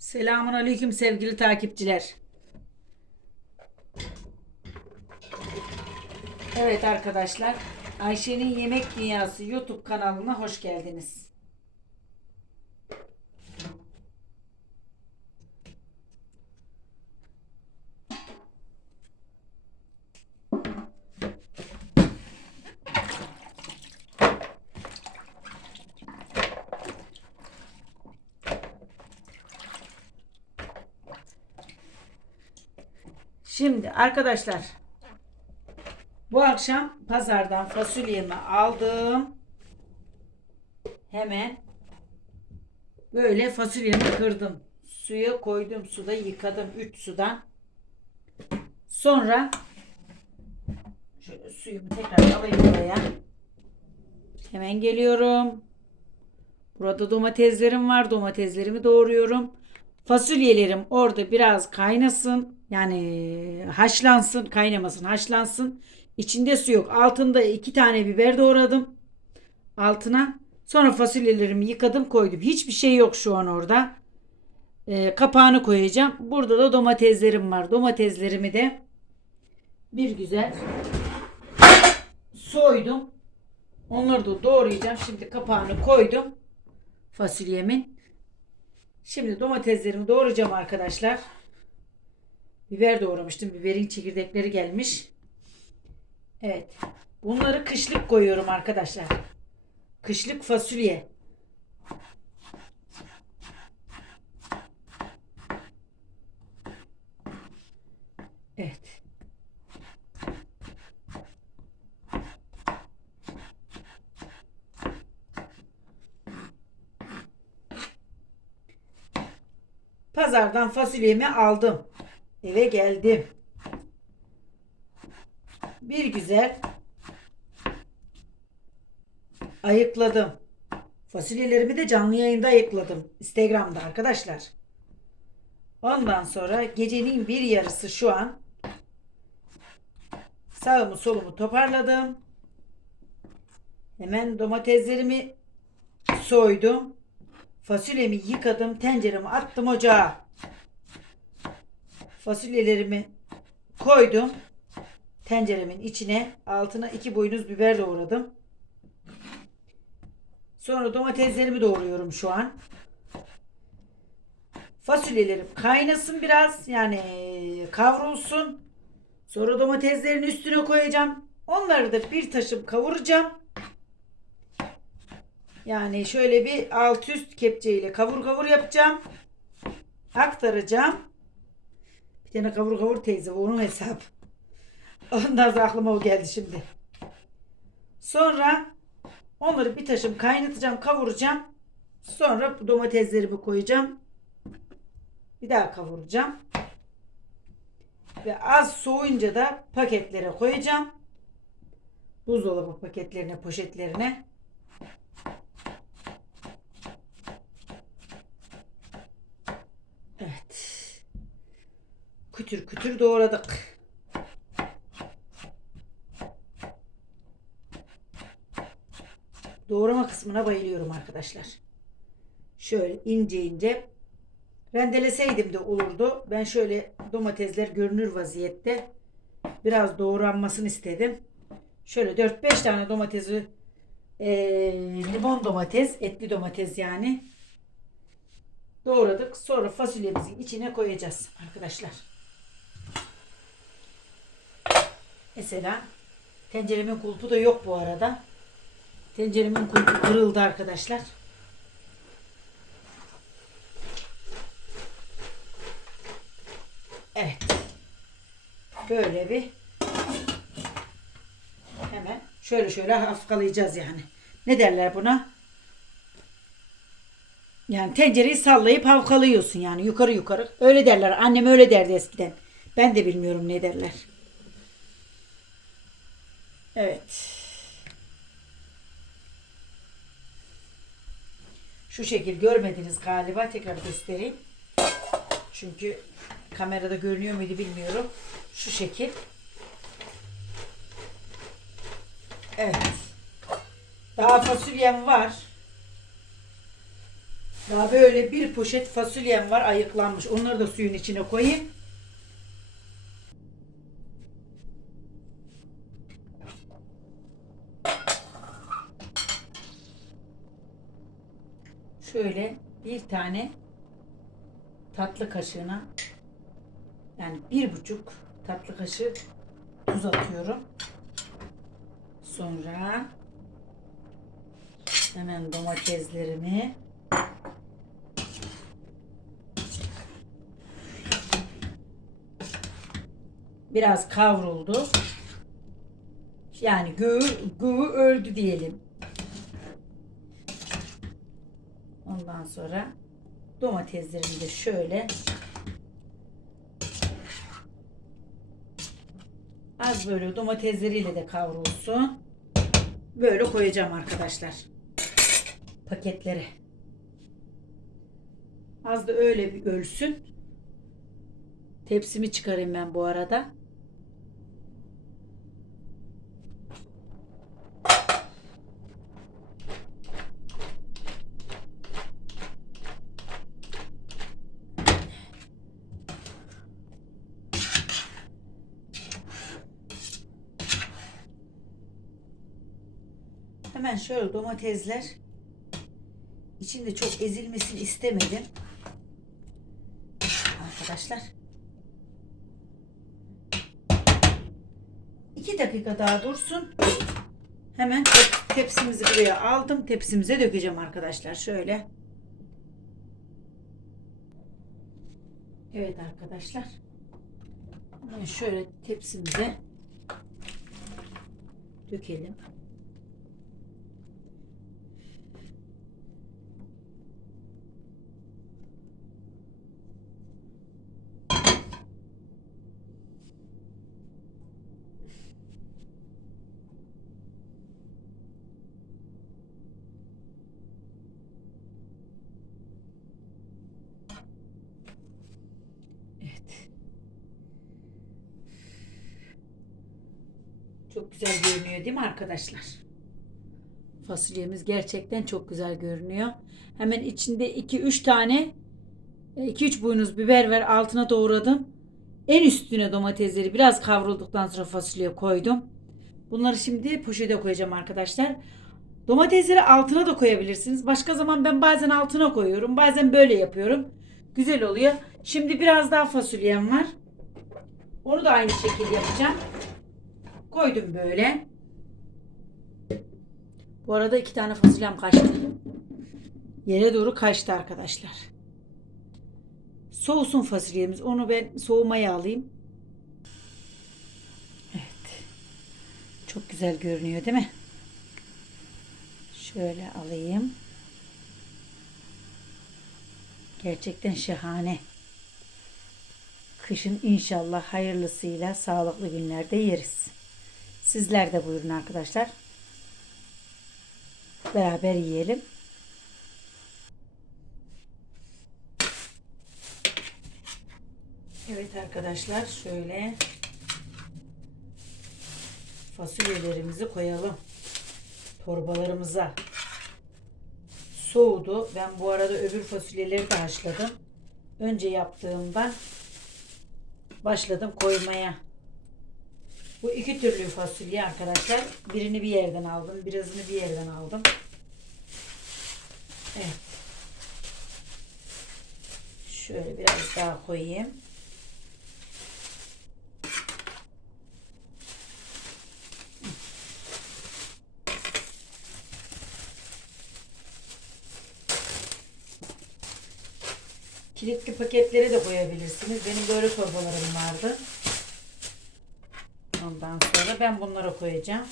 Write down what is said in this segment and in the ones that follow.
Selamun aleyküm sevgili takipçiler. Evet arkadaşlar. Ayşe'nin Yemek Dünyası YouTube kanalına hoş geldiniz. Şimdi arkadaşlar bu akşam pazardan fasulyemi aldım. Hemen böyle fasulyemi kırdım. Suya koydum. Suda yıkadım 3 sudan. Sonra şöyle suyumu tekrar alayım buraya. Hemen geliyorum. Burada domateslerim var. Domateslerimi doğruyorum. Fasulyelerim orada biraz kaynasın. Yani haşlansın, kaynamasın, haşlansın. İçinde su yok. Altında iki tane biber doğradım. Altına. Sonra fasulyelerimi yıkadım koydum. Hiçbir şey yok şu an orada. Ee, kapağını koyacağım. Burada da domateslerim var. Domateslerimi de bir güzel soydum. Onları da doğrayacağım. Şimdi kapağını koydum. Fasulyemin. Şimdi domateslerimi doğrayacağım arkadaşlar. Biber doğramıştım. Biberin çekirdekleri gelmiş. Evet. Bunları kışlık koyuyorum arkadaşlar. Kışlık fasulye. Evet. Pazardan fasulyemi aldım. Eve geldim. Bir güzel ayıkladım. Fasulyelerimi de canlı yayında ayıkladım. Instagram'da arkadaşlar. Ondan sonra gecenin bir yarısı şu an sağımı solumu toparladım. Hemen domateslerimi soydum. Fasulyemi yıkadım. Tenceremi attım ocağa. Fasulyelerimi koydum. Tenceremin içine altına iki boynuz biber doğradım. Sonra domateslerimi doğruyorum şu an. Fasulyelerim kaynasın biraz. Yani kavrulsun. Sonra domateslerin üstüne koyacağım. Onları da bir taşım kavuracağım. Yani şöyle bir alt üst kepçeyle kavur kavur yapacağım. Aktaracağım. Bir tane kavur kavur teyze onun hesabı. Ondan sonra aklıma o geldi şimdi. Sonra onları bir taşım kaynatacağım, kavuracağım. Sonra domateslerimi koyacağım. Bir daha kavuracağım. Ve az soğuyunca da paketlere koyacağım. Buzdolabı paketlerine, poşetlerine. Evet. Kütür kütür doğradık. Doğrama kısmına bayılıyorum arkadaşlar. Şöyle ince ince rendeleseydim de olurdu. Ben şöyle domatesler görünür vaziyette biraz doğranmasını istedim. Şöyle 4-5 tane domatesi eee, limon domates, etli domates yani doğradık. Sonra fasulyemizin içine koyacağız arkadaşlar. Mesela tenceremin kulpu da yok bu arada. Tenceremin kulpu kırıldı arkadaşlar. Evet. Böyle bir hemen şöyle şöyle hafkalayacağız yani. Ne derler buna? Yani tencereyi sallayıp havkalıyorsun yani yukarı yukarı. Öyle derler. Annem öyle derdi eskiden. Ben de bilmiyorum ne derler. Evet. Şu şekil görmediniz galiba. Tekrar göstereyim. Çünkü kamerada görünüyor muydu bilmiyorum. Şu şekil. Evet. Daha fasulyem var. Daha böyle bir poşet fasulyem var ayıklanmış. Onları da suyun içine koyayım. Şöyle bir tane tatlı kaşığına yani bir buçuk tatlı kaşığı tuz atıyorum. Sonra hemen domateslerimi biraz kavruldu. Yani göğü, göğü öldü diyelim. Ondan sonra domateslerimi de şöyle az böyle domatesleriyle de kavrulsun. Böyle koyacağım arkadaşlar. Paketlere. Az da öyle bir ölsün. Tepsimi çıkarayım ben bu arada. Hemen şöyle domatesler içinde çok ezilmesini istemedim. Arkadaşlar. İki dakika daha dursun. Hemen tep- tepsimizi buraya aldım. Tepsimize dökeceğim arkadaşlar. Şöyle. Evet arkadaşlar. Şöyle tepsimize dökelim. Çok güzel görünüyor değil mi arkadaşlar? Fasulyemiz gerçekten çok güzel görünüyor. Hemen içinde 2-3 tane 2-3 boynuz biber ver altına doğradım. En üstüne domatesleri biraz kavrulduktan sonra fasulye koydum. Bunları şimdi poşete koyacağım arkadaşlar. Domatesleri altına da koyabilirsiniz. Başka zaman ben bazen altına koyuyorum. Bazen böyle yapıyorum. Güzel oluyor. Şimdi biraz daha fasulyem var. Onu da aynı şekilde yapacağım. Koydum böyle. Bu arada iki tane fasulyem kaçtı. Yere doğru kaçtı arkadaşlar. Soğusun fasulyemiz. Onu ben soğumaya alayım. Evet. Çok güzel görünüyor değil mi? Şöyle alayım. Gerçekten şahane. Kışın inşallah hayırlısıyla sağlıklı günlerde yeriz. Sizler de buyurun arkadaşlar. Beraber yiyelim. Evet arkadaşlar şöyle fasulyelerimizi koyalım torbalarımıza. Soğudu. Ben bu arada öbür fasulyeleri de haşladım. Önce yaptığımda başladım koymaya. Bu iki türlü fasulye arkadaşlar. Birini bir yerden aldım. Birazını bir yerden aldım. Evet. Şöyle biraz daha koyayım. Kilitli paketleri de koyabilirsiniz. Benim böyle torbalarım vardı. Ondan sonra ben bunlara koyacağım.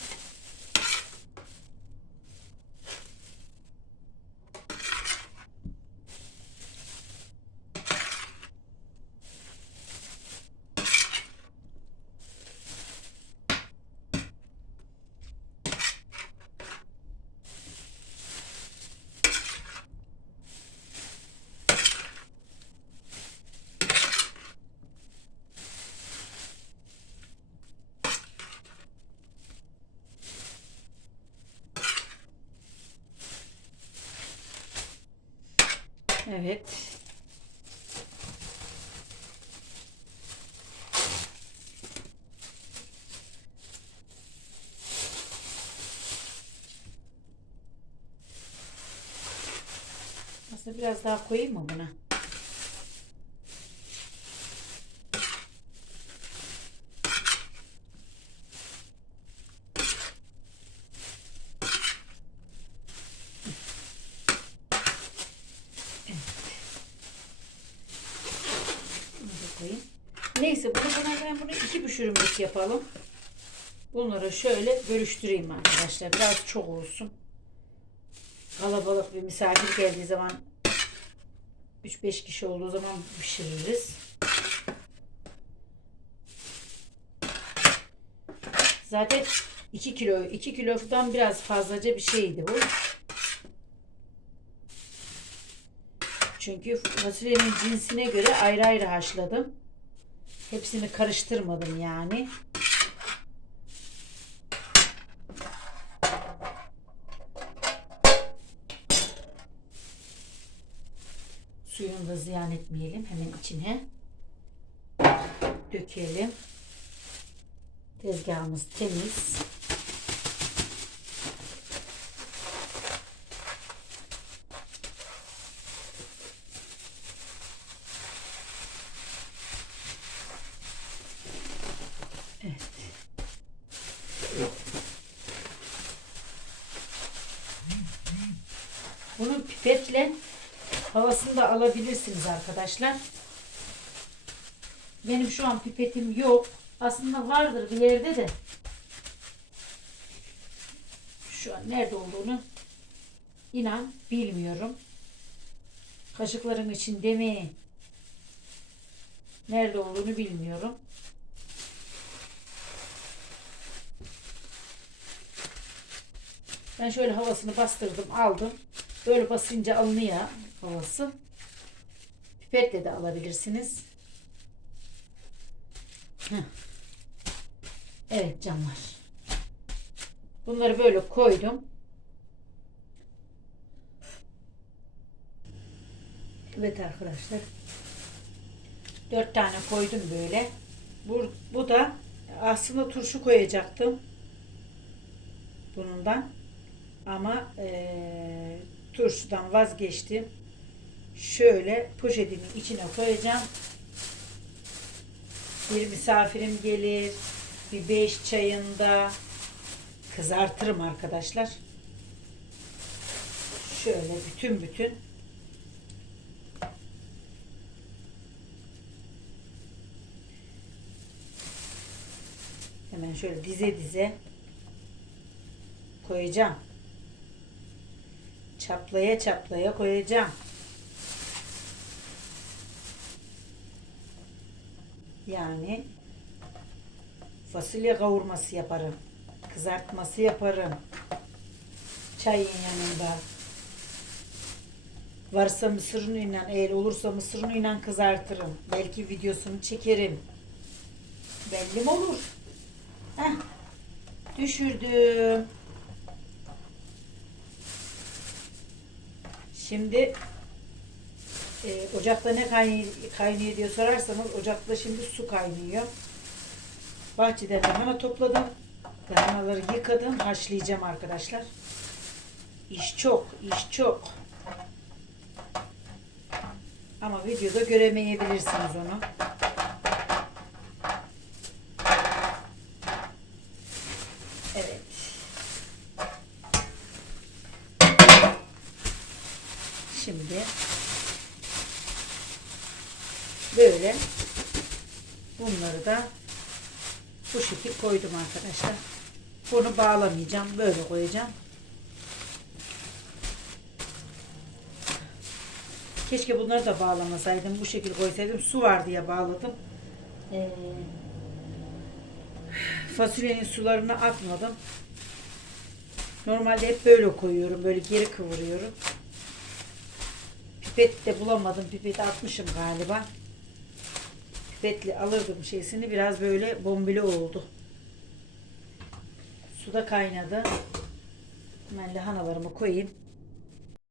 Evet. Aslında biraz daha koyayım mı buna? Bunu da koyayım. Neyse bunu buna ben pişirimlik yapalım. Bunları şöyle bölüştüreyim arkadaşlar. Biraz çok olsun. Kalabalık bir misafir geldiği zaman 3-5 kişi olduğu zaman pişiririz. Zaten 2 kilo, 2 kilodan biraz fazlaca bir şeydi bu. Çünkü fasulyenin cinsine göre ayrı ayrı haşladım. Hepsini karıştırmadım yani. Suyunu da ziyan etmeyelim. Hemen içine dökelim. Tezgahımız temiz. Bunun pipetle havasını da alabilirsiniz arkadaşlar. Benim şu an pipetim yok. Aslında vardır bir yerde de. Şu an nerede olduğunu inan bilmiyorum. Kaşıkların içinde mi? Nerede olduğunu bilmiyorum. Ben şöyle havasını bastırdım, aldım. Böyle basınca alınıyor havası. Pipetle de alabilirsiniz. Heh. Evet canlar. Bunları böyle koydum. Evet arkadaşlar. Dört tane koydum böyle. Bu, bu da aslında turşu koyacaktım. Bundan. Ama eee turşudan vazgeçtim. Şöyle poşetimin içine koyacağım. Bir misafirim gelir. Bir beş çayında kızartırım arkadaşlar. Şöyle bütün bütün hemen şöyle dize dize koyacağım. Çaplaya çaplaya koyacağım. Yani fasulye kavurması yaparım. Kızartması yaparım. Çayın yanında. Varsa mısır unuyla, eğer olursa mısır unuyla kızartırım. Belki videosunu çekerim. Belli mi olur? Heh. Düşürdüm. Şimdi e, ocakta ne kaynıyor, diye sorarsanız ocakta şimdi su kaynıyor. Bahçeden lahana topladım. Lahanaları yıkadım. Haşlayacağım arkadaşlar. İş çok, iş çok. Ama videoda göremeyebilirsiniz onu. Evet. Şimdi böyle bunları da bu şekil koydum arkadaşlar. Bunu bağlamayacağım. Böyle koyacağım. Keşke bunları da bağlamasaydım. Bu şekil koysaydım. Su var diye bağladım. Ee, fasulyenin sularını atmadım. Normalde hep böyle koyuyorum. Böyle geri kıvırıyorum. Pipet de bulamadım. Pipeti atmışım galiba. Pipetli alırdım şeysini. Biraz böyle bombili oldu. Suda kaynadı. Ben lahanalarımı koyayım.